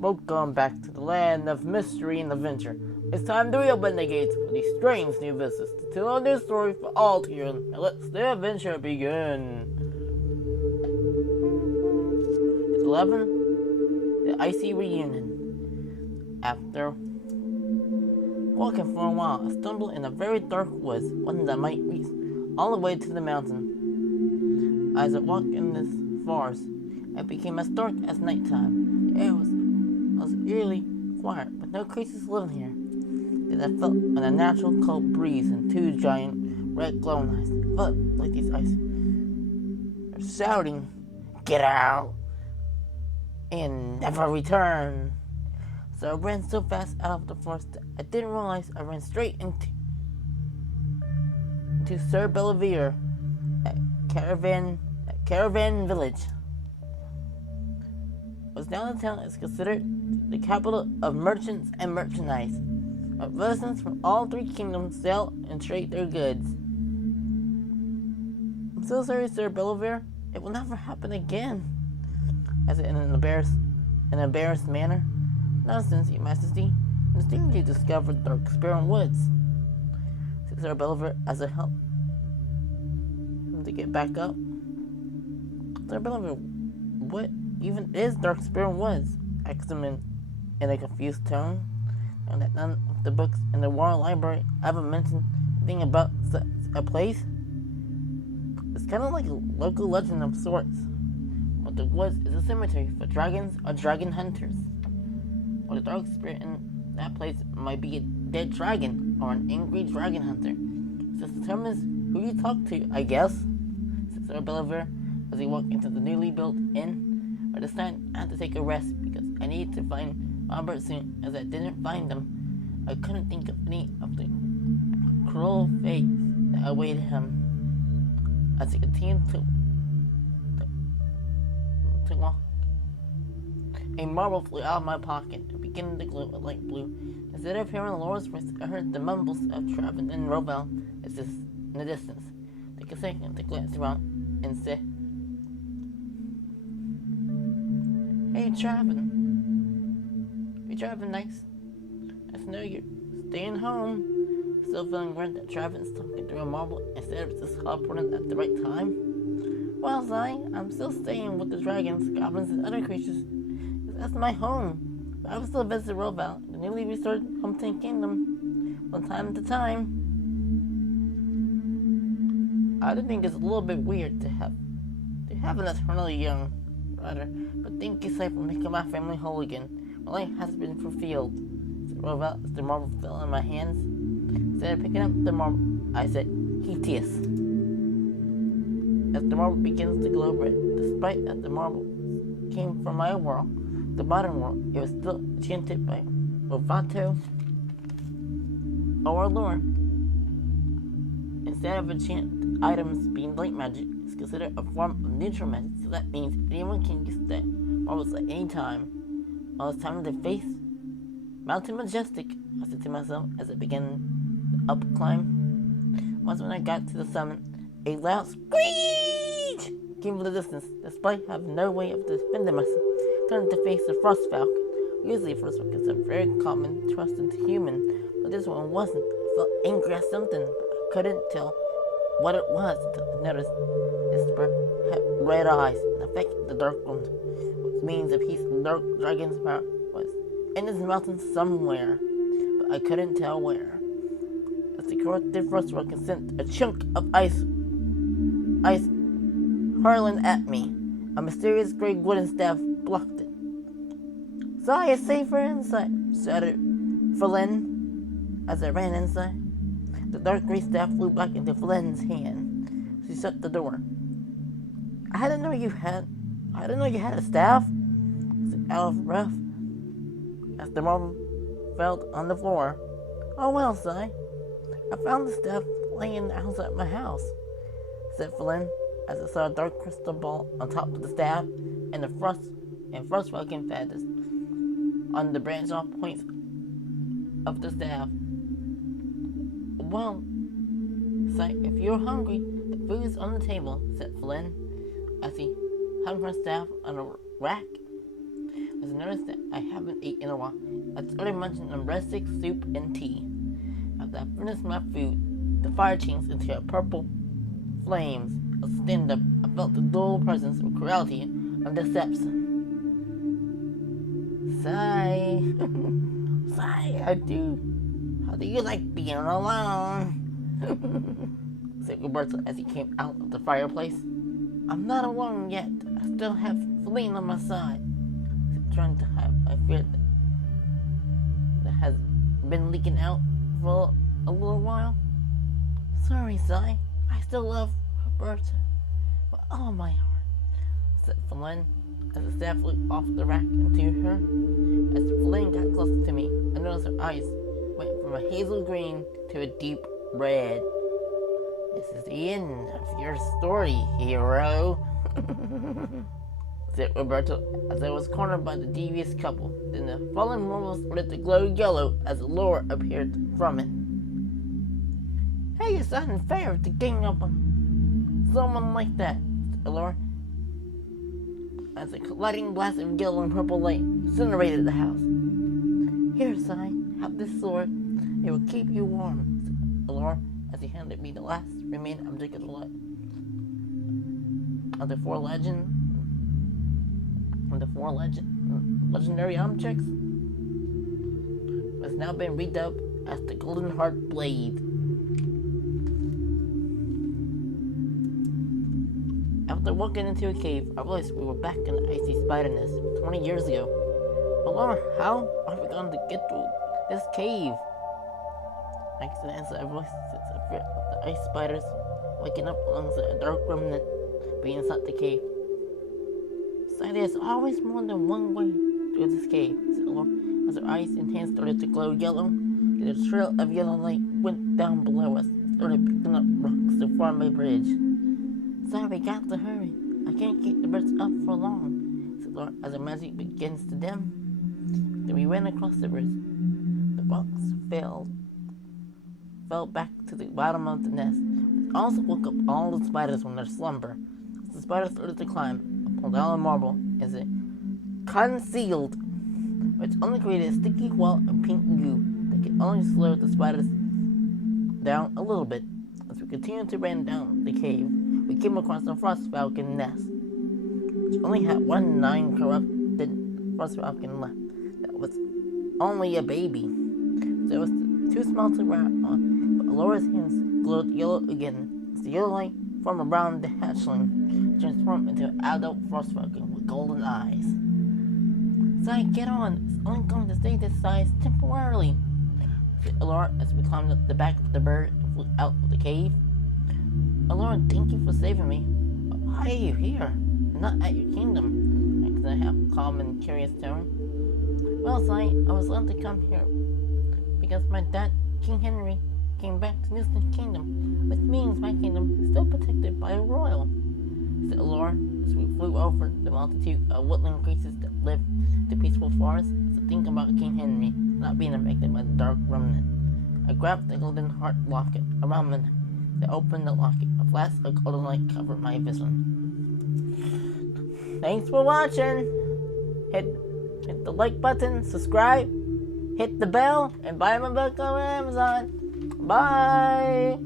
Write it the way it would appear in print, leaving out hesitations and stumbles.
Welcome back to the land of mystery and adventure. It's time to reopen the gates for these strange new visitors to tell a new story for all to hear. Now let's the adventure begin. 11. The Icy Reunion. After walking for a while, I stumbled in a very dark woods, one that might reach all the way to the mountain. As I walked in this forest, it became as dark as nighttime. The air was eerily quiet, with no creatures living here. Then I felt an unnatural cold breeze and two giant red glowing eyes. It felt like these eyes were shouting, "Get out!" and never return. So I ran so fast out of the forest that I didn't realize I ran straight into Sir Belvedere at Caravan Village. Was now the town is considered the capital of merchants and merchandise. But residents from all three kingdoms sell and trade their goods. I'm so sorry, Sir Belvedere. It will never happen again. I said in an embarrassed manner. Nonsense, Your Majesty. It's soon you discovered Dark Sparrow Woods, said Sir Belvedere as I helped him to get back up. Sir Belvedere, what even is Dark Sparrow Woods? Asked him in a confused tone, and that none of the books in the Royal Library ever mentioned anything about such a place. It's kind of like a local legend of sorts. But the woods is a cemetery for dragons or dragon hunters. Or the dark spirit in that place might be a dead dragon or an angry dragon hunter. So it determines who you talk to, I guess, said Sir Belvedere as he walked into the newly built inn. But this time I had to take a rest because I needed to find Robert soon. As I didn't find him, I couldn't think of any of the cruel fates that awaited him. As he continued to walk, a marble flew out of my pocket and began to glow a light blue. Instead of hearing Laura's voice, I heard the mumbles of Travin and Rovell in the distance. Took a second to glance around and said, "Hey, Travin. Hey, Travin, nice to know you're staying home." Still feeling weird that Travin's talking through a marble instead of just teleporting at the right time. Well, Zai, I'm still staying with the dragons, goblins, and other creatures. That's my home. But I will still visit Rovell, the newly restored Hometown Kingdom, from time to time. I do think it's a little bit weird to have an eternally young brother, but thank you, Sai, for making my family whole again. My life has been fulfilled, said Rovell as the marble fell in my hands. Instead of picking up the marble, I said, "Hetius." As the marble begins to glow red, despite that the marble came from my world, the modern world, it was still enchanted by Lovato or lore. Instead of enchanted items being light magic, it's considered a form of neutral magic, so that means anyone can use that marbles at any time. Well, it's time to face Mountain Majestic, I said to myself as I began the up climb. Once when I got to the summit, a loud screech came from the distance. Despite having no way of defending myself, I turned to face the Frost Falcon. Usually Frost Falcons are very common, trusting to human, but this one wasn't. I felt angry at something, but I couldn't tell what it was until I noticed its had red eyes and affected the dark one, which means a piece of the dark dragon's power was in his mountain somewhere, but I couldn't tell where. As the corrupted Frost Falcon sent a chunk of ice hurling at me. A mysterious gray wooden staff blocked it. "Zai is safer inside," shouted Flynn as I ran inside. The dark gray staff flew back into Flynn's hand. She shut the door. I didn't know you had a staff," said out of breath as the marble fell on the floor. "Oh well, Zai. I found the staff laying outside my house," said Flynn as I saw a dark crystal ball on top of the staff and Frost Falcon feathers on the branch off points of the staff. "Well, Zai, if you're hungry, the food is on the table," said Flynn as he hung her staff on a rack. as I noticed that I haven't eaten in a while, I started munching on rustic soup and tea. After I finished my food, the fire changed into a purple flames. A stand up, I felt the dual presence of cruelty and deception. Sigh. Sigh, how do you like being alone? Said Roberto as he came out of the fireplace. I'm not alone yet. I still have Feline on my side. Trying to hide my fear that has been leaking out for a little while. Sorry, Sai. I still love Roberta with all my heart, said Feline as the staff flew off the rack into her. As Feline got closer to me, I noticed her eyes went from a hazel green to a deep red. This is the end of your story, hero, said Roberto as I was cornered by the devious couple. Then the fallen marble started to glow yellow as Laura appeared from it. Hey, it's unfair to gang up on someone like that, said Laura, as a colliding blast of yellow and purple light incinerated the house. Here, Sai, have this sword. It will keep you warm, said Laura, as he handed me the last remaining object of the light. Of the four legendary objects has now been redubbed as the Golden Heart Blade. After walking into a cave, I realized we were back in the icy spiderness 20 years ago. But Laura, how are we going to get through this cave? I can answer a voice of fear of the ice spiders waking up alongside a dark remnant being inside the cave. So there's always more than one way through this cave, said Laura, as her eyes and hands started to glow yellow. The trail of yellow light went down below us, started picking up rocks to form a bridge. Sorry, we got to hurry. I can't keep the birds up for long, said Laura, as her magic begins to dim. Then we ran across the bridge. The rocks fell back to the bottom of the nest, which also woke up all the spiders from their slumber. As the spiders started to climb, I pulled out a marble and said, concealed, which only created a sticky wall of pink goo that could only slow the spiders down a little bit. As we continued to run down the cave, we came across a frost falcon nest, which only had one 9 corrupted frost falcon left. That was only a baby, so it was too small to run on, but Laura's hands glowed yellow again as the yellow light from around the hatchling transformed into an adult frost falcon with golden eyes. Sai, get on. It's only going to stay this size temporarily, said Laura as we climbed up the back of the bird and flew out of the cave. Laura, thank you for saving me. But why are you here? Not at your kingdom, I said, half calm and curious tone. Well, Sai, I was allowed to come here because my dad, King Henry, came back to Newton Kingdom, which means my kingdom is still protected by a royal, said Laura as we flew over the multitude of woodland creatures that live in the peaceful forest to think about King Henry not being affected by the dark remnant. I grabbed the golden heart locket around me. They opened the locket. A flash of golden light covered my vision. Thanks for watching. Hit the like button, subscribe, hit the bell, and buy my book on Amazon. Bye.